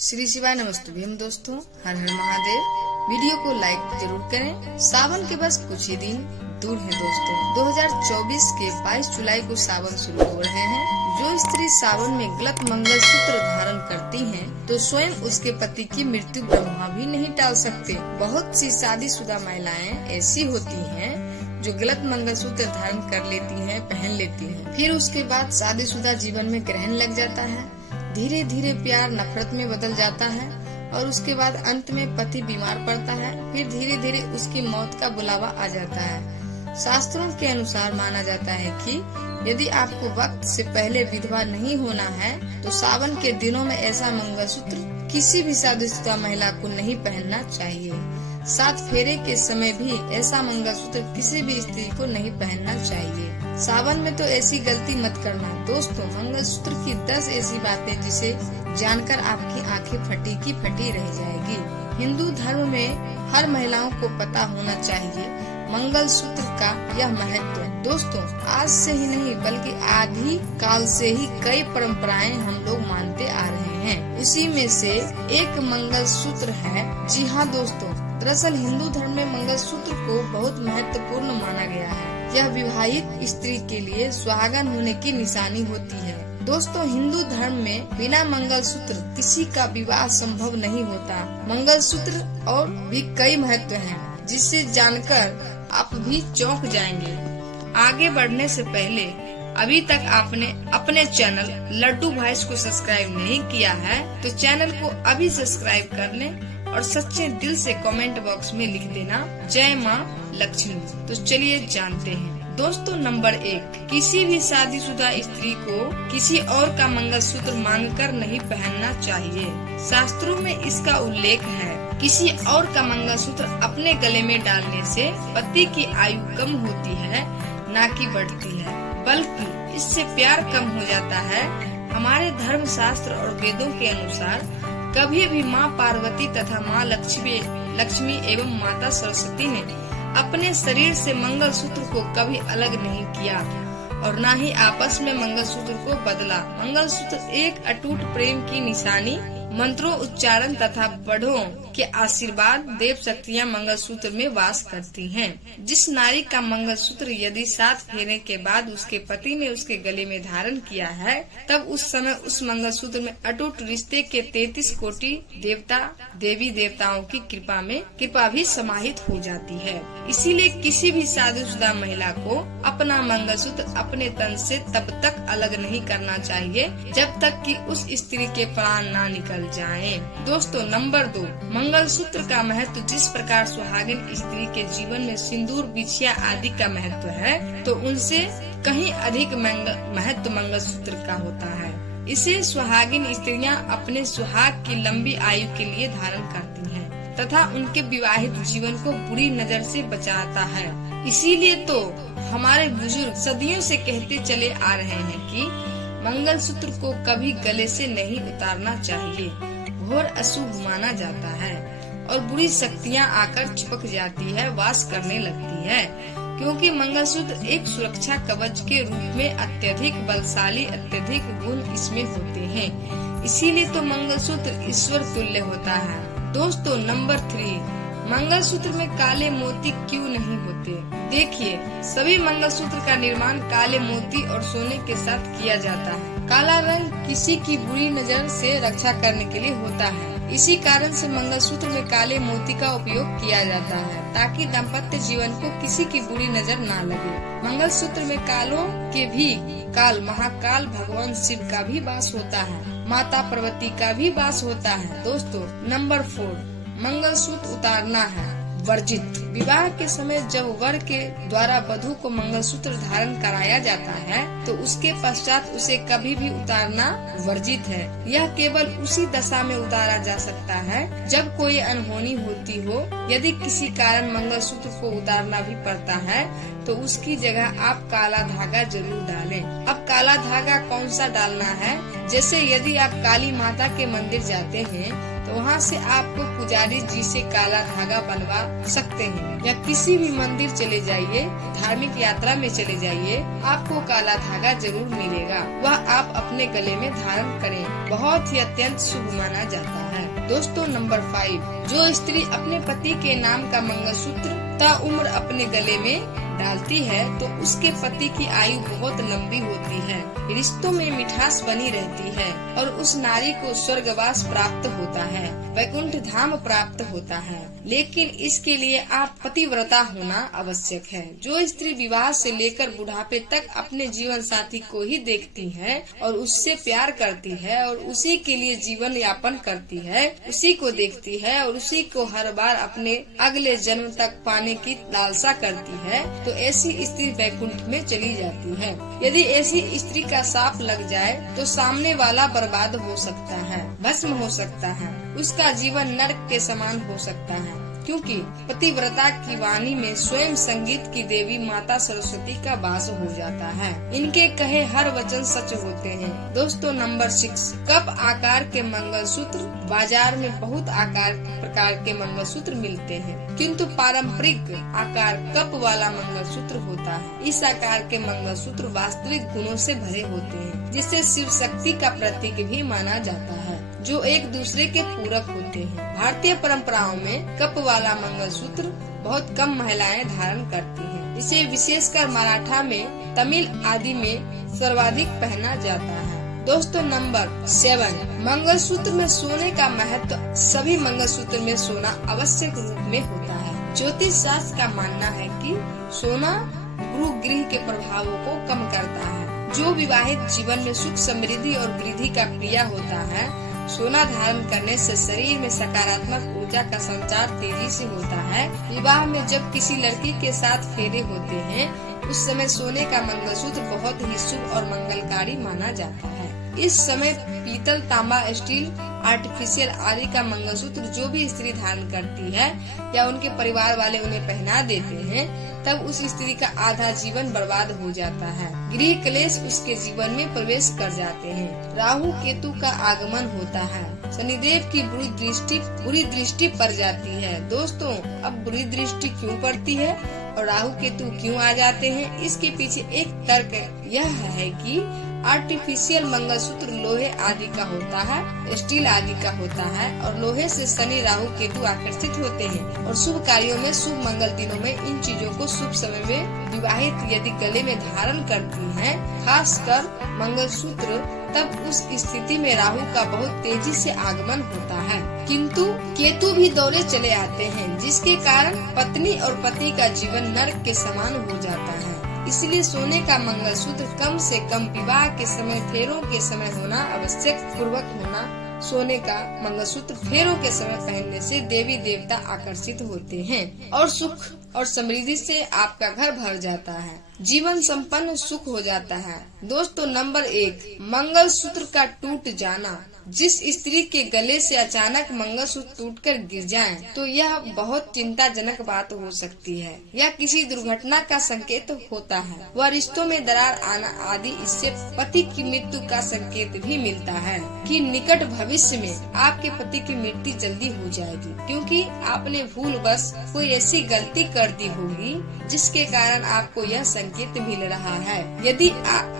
श्री शिवाय नमस्ते भीम दोस्तों, हर हर महादेव। वीडियो को लाइक जरूर करें। सावन के बस कुछ ही दिन दूर हैं दोस्तों। 2024 के 22 जुलाई को सावन शुरू हो रहे हैं। जो स्त्री सावन में गलत मंगलसूत्र धारण करती हैं, तो स्वयं उसके पति की मृत्यु ब्रह्मा भी नहीं टाल सकते। बहुत सी शादीशुदा महिलाएं ऐसी होती हैं जो गलत मंगलसूत्र धारण कर लेती हैं, पहन लेती हैं। फिर उसके बाद शादीशुदा जीवन में ग्रहण लग जाता है। धीरे धीरे प्यार नफरत में बदल जाता है और उसके बाद अंत में पति बीमार पड़ता है। फिर धीरे धीरे उसकी मौत का बुलावा आ जाता है। शास्त्रों के अनुसार माना जाता है कि यदि आपको वक्त से पहले विधवा नहीं होना है, तो सावन के दिनों में ऐसा मंगलसूत्र किसी भी शादीशुदा महिला को नहीं पहनना चाहिए। 7 फेरे के समय भी ऐसा मंगलसूत्र किसी भी स्त्री को नहीं पहनना चाहिए। सावन में तो ऐसी गलती मत करना दोस्तों। मंगलसूत्र की 10 ऐसी बातें जिसे जानकर आपकी आंखें फटी की फटी रह जाएगी। हिंदू धर्म में हर महिलाओं को पता होना चाहिए मंगलसूत्र का यह महत्व। दोस्तों, आज से ही नहीं बल्कि आदि काल से ही कई परंपराएं हम लोग मानते आ रहे हैं। उसी में से एक मंगलसूत्र है। जी हाँ दोस्तों, दरअसल हिंदू धर्म में मंगलसूत्र को बहुत महत्वपूर्ण माना गया है। यह विवाहित स्त्री के लिए सुहागन होने की निशानी होती है। दोस्तों, हिंदू धर्म में बिना मंगलसूत्र किसी का विवाह संभव नहीं होता। मंगलसूत्र और भी कई महत्व हैं, जिसे जानकर आप भी चौंक जाएंगे। आगे बढ़ने से पहले अभी तक आपने अपने चैनल लड्डू वॉइस को सब्सक्राइब नहीं किया है, तो चैनल को अभी सब्सक्राइब कर लें और सच्चे दिल से कमेंट बॉक्स में लिख देना जय माँ लक्ष्मी। तो चलिए जानते हैं दोस्तों। नंबर 1, किसी भी शादीशुदा स्त्री को किसी और का मंगलसूत्र मांगकर नहीं पहनना चाहिए। शास्त्रों में इसका उल्लेख है। किसी और का मंगलसूत्र अपने गले में डालने से पति की आयु कम होती है, न कि बढ़ती है, बल्कि इससे प्यार कम हो जाता है। हमारे धर्म शास्त्र और वेदों के अनुसार कभी भी माँ पार्वती तथा माँ लक्ष्मी एवं माता सरस्वती ने अपने शरीर से मंगलसूत्र को कभी अलग नहीं किया और न ही आपस में मंगलसूत्र को बदला। मंगलसूत्र एक अटूट प्रेम की निशानी, मंत्रों उच्चारण तथा बड़ों के आशीर्वाद, देव शक्तियाँ मंगलसूत्र में वास करती हैं। जिस नारी का मंगलसूत्र यदि 7 फेरे के बाद उसके पति ने उसके गले में धारण किया है, तब उस समय उस मंगलसूत्र में अटूट रिश्ते के 33 कोटि देवता देवी देवताओं की कृपा भी समाहित हो जाती है। इसीलिए किसी भी शादीशुदा महिला को अपना मंगलसूत्र अपने तन से तब तक अलग नहीं करना चाहिए जब तक कि उस स्त्री के प्राण ना निकल जाएं। दोस्तों, नंबर 2, मंगलसूत्र का महत्व। जिस प्रकार सुहागिन स्त्री के जीवन में सिंदूर, बिछिया आदि का महत्व है, तो उनसे कहीं अधिक महत्व मंगलसूत्र का होता है। इसे सुहागिन स्त्रियां अपने सुहाग की लंबी आयु के लिए धारण करती हैं तथा उनके विवाहित जीवन को बुरी नजर से बचाता है। इसीलिए तो हमारे बुजुर्ग सदियों से कहते चले आ रहे हैं कि मंगलसूत्र को कभी गले से नहीं उतारना चाहिए। घोर अशुभ माना जाता है और बुरी शक्तियाँ आकर चिपक जाती है, वास करने लगती है, क्योंकि मंगलसूत्र एक सुरक्षा कवच के रूप में अत्यधिक बलशाली, अत्यधिक गुण इसमें होते हैं। इसीलिए तो मंगलसूत्र ईश्वर तुल्य होता है। दोस्तों, नंबर 3, मंगलसूत्र में काले मोती क्यों नहीं होते? देखिए, सभी मंगलसूत्र का निर्माण काले मोती और सोने के साथ किया जाता है। काला रंग किसी की बुरी नजर से रक्षा करने के लिए होता है। इसी कारण से मंगलसूत्र में काले मोती का उपयोग किया जाता है, ताकि दाम्पत्य जीवन को किसी की बुरी नजर ना लगे। मंगलसूत्र में कालों के भी काल महाकाल भगवान शिव का भी वास होता है, माता पार्वती का भी वास होता है। दोस्तों, नंबर 4, मंगलसूत्र उतारना है वर्जित। विवाह के समय जब वर के द्वारा वधू को मंगलसूत्र धारण कराया जाता है, तो उसके पश्चात उसे कभी भी उतारना वर्जित है। यह केवल उसी दशा में उतारा जा सकता है जब कोई अनहोनी होती हो। यदि किसी कारण मंगलसूत्र को उतारना भी पड़ता है, तो उसकी जगह आप काला धागा जरूर डालें। अब काला धागा कौन सा डालना है? जैसे यदि आप काली माता के मंदिर जाते हैं, तो वहाँ से आपको पुजारी जी से काला धागा बनवा सकते हैं, या किसी भी मंदिर चले जाइए, धार्मिक यात्रा में चले जाइए, आपको काला धागा जरूर मिलेगा। वह आप अपने गले में धारण करें। बहुत ही अत्यंत शुभ माना जाता है। दोस्तों नंबर 5, जो स्त्री अपने पति के नाम का मंगलसूत्र ताउम्र अपने गले में डालती है तो उसके पति की आयु बहुत लंबी होती है, रिश्तों में मिठास बनी रहती है और उस नारी को स्वर्गवास प्राप्त होता है, वैकुंठ धाम प्राप्त होता है। लेकिन इसके लिए आप पतिव्रता होना आवश्यक है। जो स्त्री विवाह से लेकर बुढ़ापे तक अपने जीवन साथी को ही देखती है और उससे प्यार करती है और उसी के लिए जीवन यापन करती है, उसी को देखती है और उसी को हर बार अपने अगले जन्म तक पाने की लालसा करती है, तो ऐसी स्त्री वैकुंठ में चली जाती है। यदि ऐसी स्त्री का शाप लग जाए तो सामने वाला बर्बाद हो सकता है, भस्म हो सकता है, उसका जीवन नरक के समान हो सकता है, क्योंकि पतिव्रता की वाणी में स्वयं संगीत की देवी माता सरस्वती का वास हो जाता है। इनके कहे हर वचन सच होते हैं। दोस्तों नंबर 6, कप आकार के मंगलसूत्र। बाजार में बहुत आकार प्रकार के मंगलसूत्र मिलते हैं, किंतु पारंपरिक आकार कप वाला मंगलसूत्र होता है। इस आकार के मंगलसूत्र वास्तविक गुणों से भरे होते हैं, जिसे शिव शक्ति का प्रतीक भी माना जाता है, जो एक दूसरे के पूरक होते हैं। भारतीय परंपराओं में कप वाला मंगलसूत्र बहुत कम महिलाएं धारण करती हैं। इसे विशेषकर मराठा में, तमिल आदि में सर्वाधिक पहना जाता है। दोस्तों नंबर 7, मंगलसूत्र में सोने का महत्व। सभी मंगलसूत्र में सोना आवश्यक रूप में होता है। ज्योतिष शास्त्र का मानना है कि सोना गुरु ग्रह के प्रभावों को कम करता है। जो विवाहित जीवन में सुख समृद्धि और वृद्धि का प्रिय होता है, सोना धारण करने से शरीर में सकारात्मक ऊर्जा का संचार तेजी से होता है। विवाह में जब किसी लड़की के साथ फेरे होते हैं, उस समय सोने का मंगलसूत्र बहुत ही शुभ और मंगलकारी माना जाता है। इस समय पीतल, तांबा, स्टील, आर्टिफिशियल आदि का मंगलसूत्र जो भी स्त्री धारण करती है या उनके परिवार वाले उन्हें पहना देते हैं, तब उस स्त्री का आधा जीवन बर्बाद हो जाता है। गृह क्लेश उसके जीवन में प्रवेश कर जाते हैं। राहु केतु का आगमन होता है। शनिदेव की बुरी दृष्टि पड़ जाती है। दोस्तों, अब बुरी दृष्टि क्यों पड़ती है और राहु केतु क्यों आ जाते हैं, इसके पीछे एक तर्क यह है कि आर्टिफिशियल मंगलसूत्र लोहे आदि का होता है, स्टील आदि का होता है और लोहे से शनि, राहु, केतु आकर्षित होते हैं और शुभ कार्यों में, शुभ मंगल दिनों में इन चीजों को शुभ समय में विवाहित यदि गले में धारण करती हैं, खासकर मंगलसूत्र, तब उस स्थिति में राहु का बहुत तेजी से आगमन होता है, किंतु केतु भी दौड़े चले आते हैं, जिसके कारण पत्नी और पति का जीवन नरक के समान हो जाता है। इसलिए सोने का मंगलसूत्र कम से कम विवाह के समय, फेरों के समय होना आवश्यक पूर्वक होना। सोने का मंगलसूत्र फेरों के समय पहनने से देवी देवता आकर्षित होते हैं और सुख और समृद्धि से आपका घर भर जाता है, जीवन संपन्न सुख हो जाता है। दोस्तों नंबर 1, मंगलसूत्र का टूट जाना। जिस स्त्री के गले से अचानक मंगलसूत्र टूटकर गिर जाए तो यह बहुत चिंताजनक बात हो सकती है। यह किसी दुर्घटना का संकेत होता है। वह रिश्तों में दरार आना आदि, इससे पति की मृत्यु का संकेत भी मिलता है कि निकट भविष्य में आपके पति की मृत्यु जल्दी हो जाएगी, क्योंकि आपने भूलवश कोई ऐसी गलती कर दी होगी जिसके कारण आपको यह संकेत मिल रहा है। यदि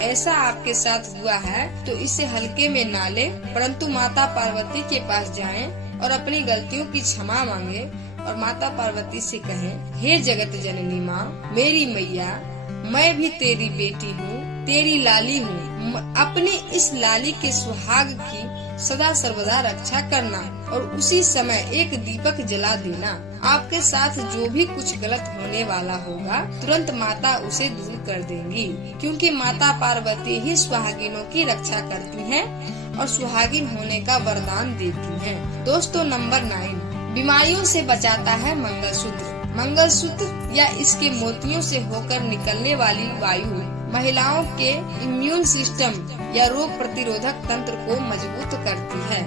ऐसा आपके साथ हुआ है तो इसे हल्के में ना ले, परंतु माता पार्वती के पास जाएं और अपनी गलतियों की क्षमा मांगे और माता पार्वती से कहें, हे जगत जननी माँ, मेरी मैया, मैं भी तेरी बेटी हूँ, तेरी लाली हूँ। अपनी इस लाली के सुहाग की सदा सर्वदा रक्षा करना और उसी समय एक दीपक जला देना। आपके साथ जो भी कुछ गलत होने वाला होगा, तुरंत माता उसे दूर कर देंगी, क्योंकि माता पार्वती ही सुहागिनों की रक्षा करती हैं और सुहागिन होने का वरदान देती हैं। दोस्तों नंबर 9, बीमारियों से बचाता है मंगलसूत्र। मंगलसूत्र या इसके मोतियों से होकर निकलने वाली वायु महिलाओं के इम्यून सिस्टम या रोग प्रतिरोधक तंत्र को मजबूत करती है।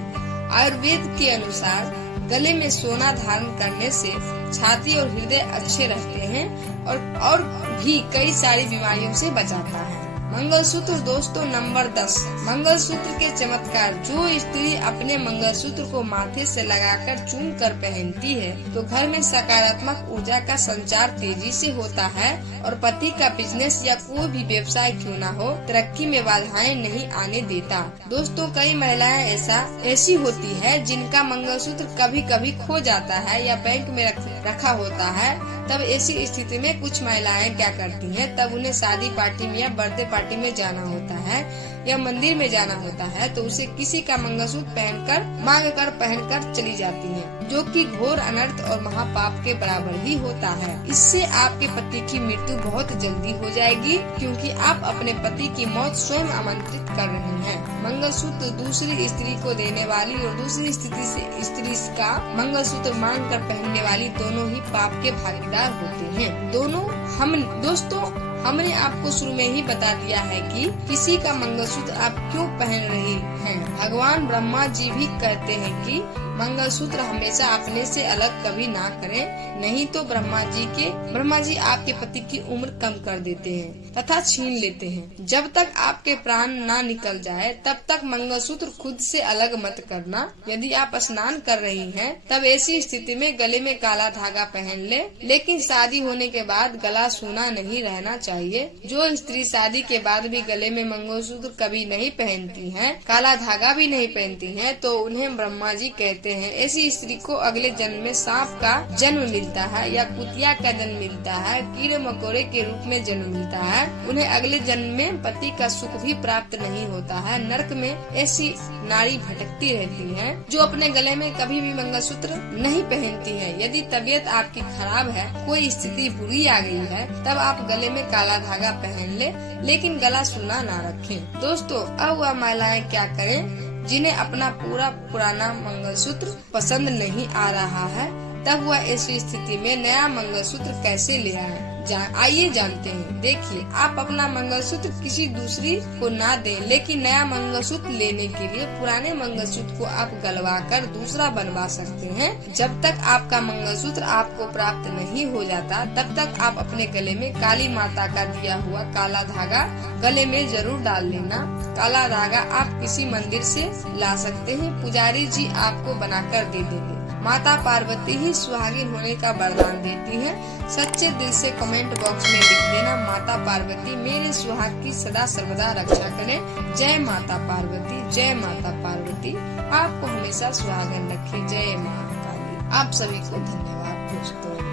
आयुर्वेद के अनुसार गले में सोना धारण करने से छाती और हृदय अच्छे रहते हैं और भी कई सारी बीमारियों से बचाता है। मंगलसूत्र दोस्तों नंबर 10, मंगलसूत्र के चमत्कार। जो स्त्री अपने मंगलसूत्र को माथे से लगाकर चूम कर पहनती है तो घर में सकारात्मक ऊर्जा का संचार तेजी से होता है और पति का बिजनेस या कोई भी व्यवसाय क्यों न हो, तरक्की में बाधाएं नहीं आने देता। दोस्तों कई महिलाएं ऐसी होती है जिनका मंगलसूत्र कभी कभी खो जाता है या बैंक में रखा होता है। तब ऐसी स्थिति में कुछ महिलाएं क्या करती हैं, तब उन्हें शादी पार्टी में या बर्थडे पार्टी में जाना होता है या मंदिर में जाना होता है तो उसे किसी का मंगलसूत्र मांग कर पहनकर चली जाती हैं, जो कि घोर अनर्थ और महापाप के बराबर ही होता है। इससे आपके पति की मृत्यु बहुत जल्दी हो जाएगी, क्योंकि आप अपने पति की मौत स्वयं आमंत्रित कर रही हैं। मंगलसूत्र दूसरी स्त्री को देने वाली और दूसरी स्त्री का मंगलसूत्र मांग कर पहनने वाली दोनों ही पाप के भागीदार होते हैं। दोस्तों हमने आपको शुरू में ही बता दिया है कि किसी का मंगलसूत्र आप क्यों पहन रही हैं। भगवान ब्रह्मा जी भी कहते हैं कि मंगलसूत्र हमेशा अपने से अलग कभी ना करें, नहीं तो ब्रह्मा जी आपके पति की उम्र कम कर देते हैं तथा छीन लेते हैं। जब तक आपके प्राण ना निकल जाए तब तक मंगलसूत्र खुद से अलग मत करना। यदि आप स्नान कर रही हैं तब ऐसी स्थिति में गले में काला धागा पहन ले, लेकिन शादी होने के बाद गला सूना नहीं रहना चाहिए। जो स्त्री शादी के बाद भी गले में मंगलसूत्र कभी नहीं पहनती हैं, काला धागा भी नहीं पहनती हैं, तो उन्हें ब्रह्मा जी कहते हैं। ऐसी स्त्री को अगले जन्म में सांप का जन्म मिलता है या कुतिया का जन्म मिलता है, कीड़े मकोड़े के रूप में जन्म मिलता है। उन्हें अगले जन्म में पति का सुख भी प्राप्त नहीं होता है। नरक में ऐसी नारी भटकती रहती है जो अपने गले में कभी भी मंगलसूत्र नहीं पहनती है। यदि तबीयत आपकी खराब है, कोई स्थिति बुरी आ गई है, तब आप गले में काला धागा पहन ले, लेकिन गला सूना ना रखें। दोस्तों अब वह महिलाएं क्या करें जिन्हें अपना पुराना मंगलसूत्र पसंद नहीं आ रहा है, तब वह ऐसी स्थिति में नया मंगलसूत्र कैसे ले आए, आइए जानते हैं। देखिए, आप अपना मंगलसूत्र किसी दूसरी को ना दें, लेकिन नया मंगलसूत्र लेने के लिए पुराने मंगलसूत्र को आप गलवा कर दूसरा बनवा सकते हैं। जब तक आपका मंगलसूत्र आपको प्राप्त नहीं हो जाता तब तक आप अपने गले में काली माता का दिया हुआ काला धागा गले में जरूर डाल लेना। काला धागा आप किसी मंदिर से ला सकते हैं, पुजारी जी आपको बनाकर दे देंगे। माता पार्वती ही सुहागिन होने का वरदान देती है। सच्चे दिल से कमेंट बॉक्स में लिख देना, माता पार्वती मेरे सुहाग की सदा सर्वदा रक्षा करें। जय माता पार्वती, जय माता पार्वती, आपको हमेशा सुहागन रखे। जय माता काली। आप सभी को धन्यवाद दोस्तों।